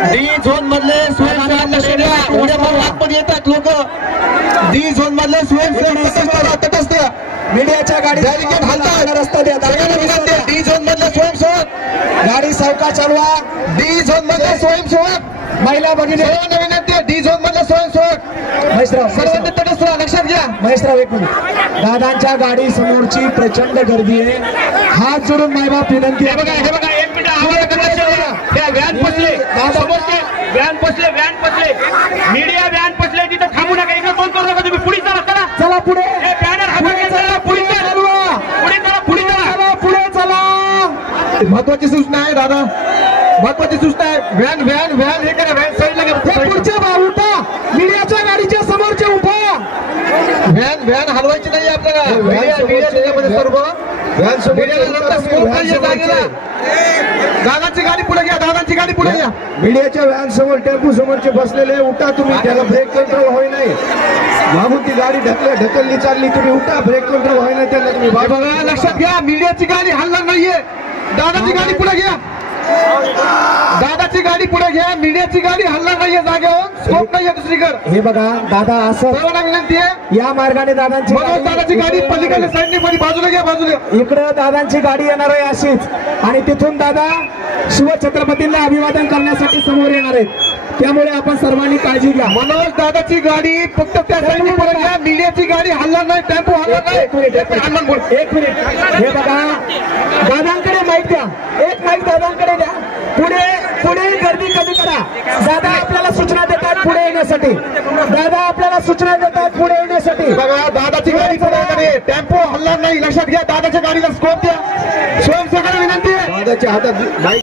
D zone मधले स्वयंसेवक येतात लोक। डी झोन मधले स्वयंसेवक तटस्थ मीडियाच्या गाडी रस्ता द्या। डी झोन मधले स्वयंसेवक गाडी सावकाश चालवा। डी झोन मधले स्वयंसेवक महिला भगिनी विनंती। डी झोन मधले स्वयंसेवक महेशराव सर्वांनी तटस्थ लक्षात घ्या। महेशराव एक मिनिट, दादांच्या गाडी समोरची प्रचंड गर्दी आहे, हात जोडून मायबाप विनंती आहे। बघा हे बघा, एक मिनिट आवाज व्हॅन पसले व्हॅन पसले व्हॅन पसले मीडिया व्हॅन पसले तिथे थांबू नका, इकडे फोन करू नका, तुम्ही पुढे चला चला चला पुढे बॅनर हा पुढे चला पुढे चला पुढे चला। महत्वाची सूचना आहे दादा, महत्वाची सूचना आहे। व्हॅन व्हॅन व्हॅन हे करा, व्हॅन साईडला घ्या, पुढच्या बाजूला मीडियाच्या गाडीच्या समोरच्या उभा। व्हॅन व्हॅन हलवायची नाही आपल्याला, मीडिया त्याच्यामध्ये सर्व दादाची गाडी पुढे घ्या, दादाची गाडी पुढे घ्या। मीडियाच्या व्हॅन समोर टेम्पो समोरचे बसलेले उठा तुम्ही, त्याला ब्रेक कंट्रोल होई नाही, मागून ती गाडी ढकलली चालली, तुम्ही उठा, ब्रेक कंट्रोल होई नाही त्यांना तुम्ही बघा। लक्षात घ्या, मीडियाची गाडी हलणार नाहीये, दादाची गाडी पुढे घ्या, दादाची गाडी पुढे घ्या, मीडियाची गाडी हलणार नाहीये जागेवर, स्कोप नाहीये दुसरीकडे। हे बघा दादा, असं सर्वांना विनंती आहे या मार्गाने दादांची गाडी पलीकडे साईडने बाजूला घ्या, बाजूला इकडं दादांची गाडी येणार आहे अशीच, आणि तिथून दादा शिवछत्रपतींना अभिवादन करण्यासाठी समोर येणार आहेत, त्यामुळे आपण सर्वांनी काळजी घ्या। मनोज दादाची गाडी फक्त त्या साईडने पुढे घ्या, मीडियाची गाडी हलणार नाही, टेम्पो हलणार नाही। एक मिनिट, हे बघा दादांकडे माईक द्या, एक माईक दादांकडे द्या, पुढे पुढे गर्दी कमी करा। दादा आपल्याला सूचना देतात पुढे येण्यासाठी, दादा आपल्याला सूचना देतात पुढे येण्यासाठी। बघा दादाची गाडी पुढे, टेम्पो हलणार नाही, लक्षात घ्या, दादाच्या गाडीला स्कोप द्या, स्वयंसेवकांना विनंती आहे। दादाच्या हातात